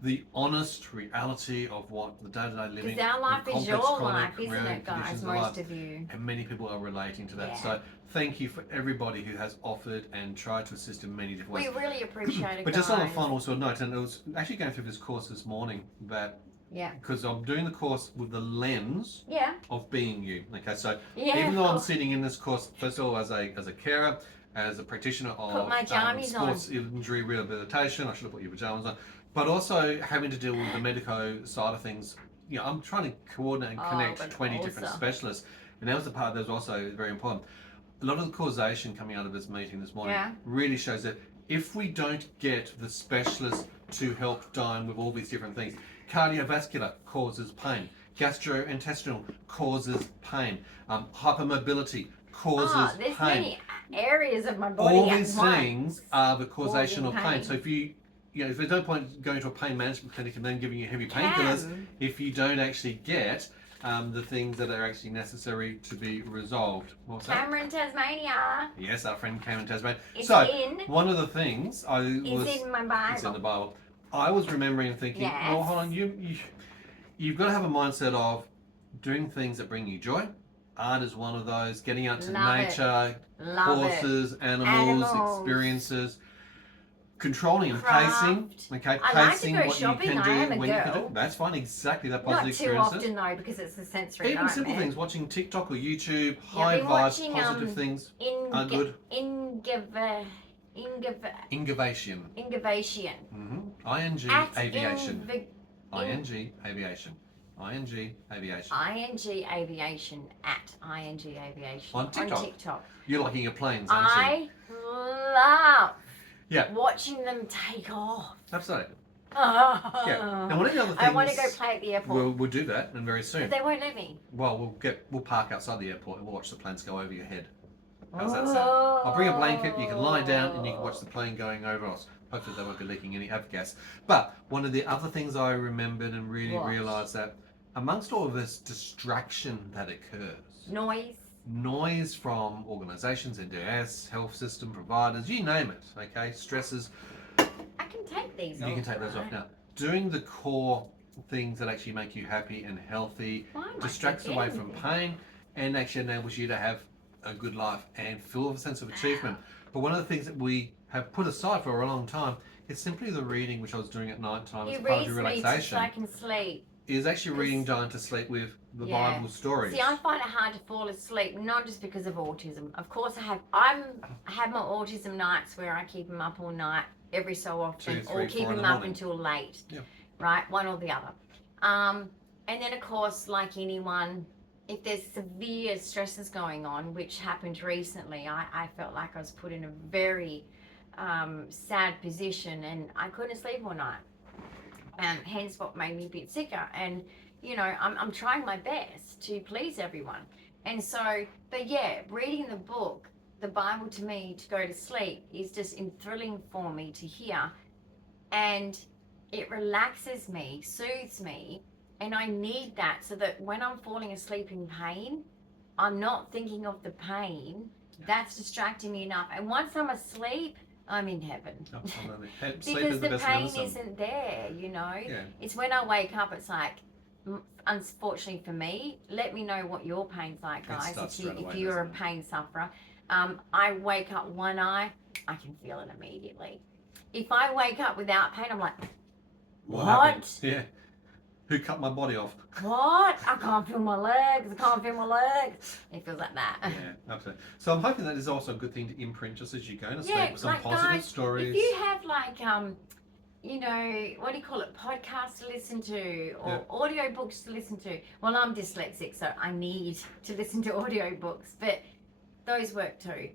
the honest reality of what the day-to-day living, Because our life is your complex life, chronic isn't rare it, guys? conditions Most life. of you. And many people are relating to that. Yeah. So thank you for everybody who has offered and tried to assist in many different ways. We really appreciate it, But guys. just on a final sort of note, and it was actually going through this course this morning, that because I'm doing the course with the lens of being you. Okay, so even though I'm sitting in this course, first of all, as a carer, as a practitioner of sports injury rehabilitation, I should have put your pajamas on, but also having to deal with the medico side of things. You know, I'm trying to coordinate and connect 20 different specialists, and that was the part that was also very important. A lot of the causation coming out of this meeting this morning really shows that if we don't get the specialists to help Dyan with all these different things, cardiovascular causes pain, Gastrointestinal causes pain. Hypermobility causes there's pain. many areas of my body. All these things are the causation of causing pain. pain. So if there's no point going to a pain management clinic and then giving you heavy painkillers if you don't actually get the things that are actually necessary to be resolved. What's that? Cameron, Tasmania. Yes, our friend Cameron, Tasmania. It's so in. one of the things It's in my Bible. It's in the Bible. I was remembering thinking, Yes. well, hold on, you've got to have a mindset of doing things that bring you joy. Art is one of those. Getting out to nature, horses, animals, experiences. Controlling and pacing. Okay, pacing like to go what shopping. you can do, I am a when you can girl. do. That's fine. Exactly that Not positive too experiences. often though, because it's a sensory Even nightmare. simple things, watching TikTok or YouTube, I've high been vibes, watching, positive things are good. Ingivation. Ingivation. ING At aviation. ING aviation. ING aviation. ING aviation at ING aviation On TikTok. You're liking your planes, aren't you? I love watching them take off. Absolutely. Oh. Yeah. And one of the other things, I want to go play at the airport. We'll do that, and very soon. But they won't let me. Well, we'll park outside the airport and we'll watch the planes go over your head. How's that sound? I'll bring a blanket, you can lie down and you can watch the plane going over us. Hopefully they won't be leaking any gas. But one of the other things I remembered and really realised that amongst all of this distraction that occurs, noise from organisations, NDIS, health system providers, you name it, okay, stresses. I can take these off. You can take those off now. Doing the core things that actually make you happy and healthy distracts away from pain and actually enables you to have a good life and feel a sense of achievement. But one of the things that we have put aside for a long time is simply the reading, which I was doing at night time as part of your relaxation. I can sleep. Is actually reading Dyan to sleep with the Bible stories. See, I find it hard to fall asleep, not just because of autism. Of course, I have my autism nights where I keep them up all night, every so often, 2, 3, or keep 4 in them the up morning. until late. Yeah. Right, one or the other. And then, of course, like anyone, if there's severe stresses going on, which happened recently, I felt like I was put in a very sad position and I couldn't sleep all night. Hence what made me a bit sicker. And, you know, I'm trying my best to please everyone. And so, but yeah, reading the book, the Bible to me to go to sleep is just thrilling for me to hear. And it relaxes me, soothes me. And I need that so that when I'm falling asleep in pain, I'm not thinking of the pain. That's distracting me enough. And once I'm asleep, I'm in heaven. Because the pain isn't there, you know. Yeah. It's when I wake up, it's like, unfortunately for me, let me know what your pain's like, guys, if you're a pain sufferer. I wake up one eye, I can feel it immediately. If I wake up without pain, I'm like, what? Yeah. Who cut my body off? What? I can't feel my legs. I can't feel my legs. It feels like that. Yeah, absolutely. So I'm hoping that is also a good thing to imprint just as you go to sleep with some like positive guys, stories. If you have like, you know, what do you call it, podcasts to listen to or audio books to listen to. Well, I'm dyslexic, so I need to listen to audio books, but those work too.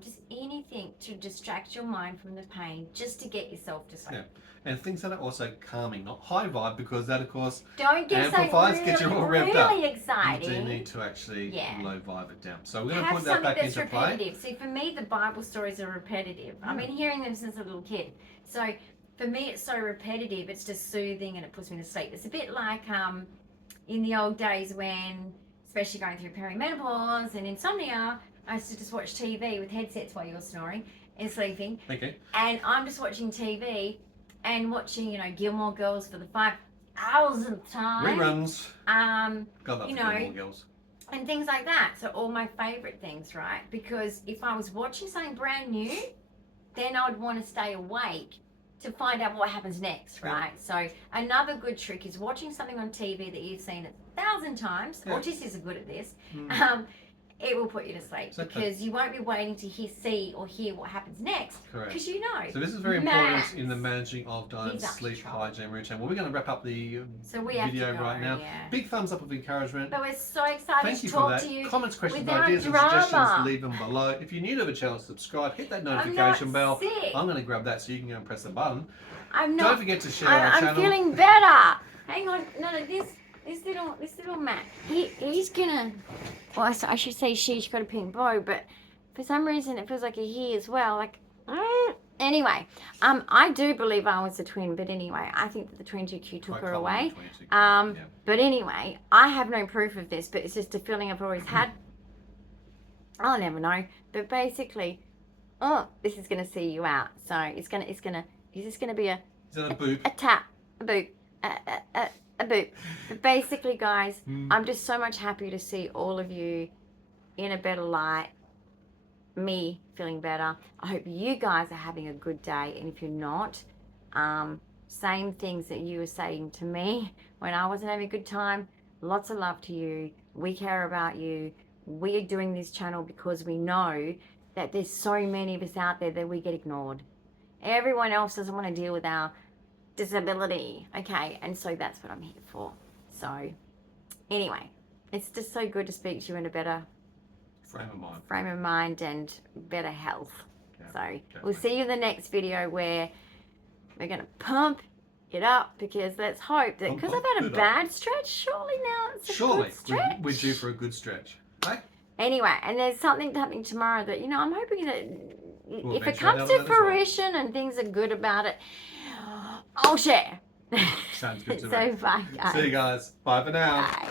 Just anything to distract your mind from the pain, just to get yourself to sleep. Yeah. And things that are also calming, not high vibe, because that, of course, amplifies, get you all revved up. Really exciting. You do need to actually low vibe it down. So we're going to put that back into repetitive. play. See, for me, the Bible stories are repetitive. I've been hearing them since a little kid. So for me, it's so repetitive. It's just soothing and it puts me to sleep. It's a bit like in the old days when, especially going through perimenopause and insomnia, I used to just watch TV with headsets while you were snoring and sleeping. Okay. And I'm just watching TV and watching, you know, Gilmore Girls for the 5,000th time. Reruns. You know, Gilmore Girls. And things like that. So all my favourite things, right? Because if I was watching something brand new, then I would want to stay awake to find out what happens next, right? So another good trick is watching something on TV that you've seen 1,000 times. Yeah. Autistics are good at this. It will put you to sleep because you won't be waiting to see or hear what happens next. Correct. Because you know. So this is very important in the managing of Dyan's sleep hygiene routine. Well, we're going to wrap up the video right now. Yeah. Big thumbs up of encouragement. But we're so excited to talk to you. Comments, questions, ideas, and suggestions, leave them below. If you're new to the channel, subscribe, hit that notification bell. I'm going to grab that so you can go and press the button. Don't forget to share our channel. I'm feeling better. Hang on. No, this. this little Matt, he's gonna, well, I should say she's got a pink bow, but for some reason it feels like a he as well. Like, anyway, I do believe I was a twin, but anyway, I think that the 22Q took her away. But anyway, I have no proof of this, but it's just a feeling I've always had. I'll never know. But basically, this is gonna see you out. So is this gonna be a boop? A tap, a boop, a boop. But basically, guys, I'm just so much happy to see all of you in a better light. Me feeling better. I hope you guys are having a good day, and if you're not, same things that you were saying to me when I wasn't having a good time. Lots of love to you. We care about you. We are doing this channel because we know that there's so many of us out there that we get ignored. Everyone else doesn't want to deal with our disability, okay? And so that's what I'm here for. So anyway, it's just so good to speak to you in a better frame of mind and better health. So we'll see you in the next video where we're going to pump it up, because let's hope that, because I've had a bad stretch, surely now it's a good stretch. We're due for a good stretch. Okay? Anyway, and there's something happening tomorrow that, I'm hoping that if it comes to fruition and things are good about it, I'll share. Sounds good to me. So bye, guys. See you guys. Bye for now. Bye.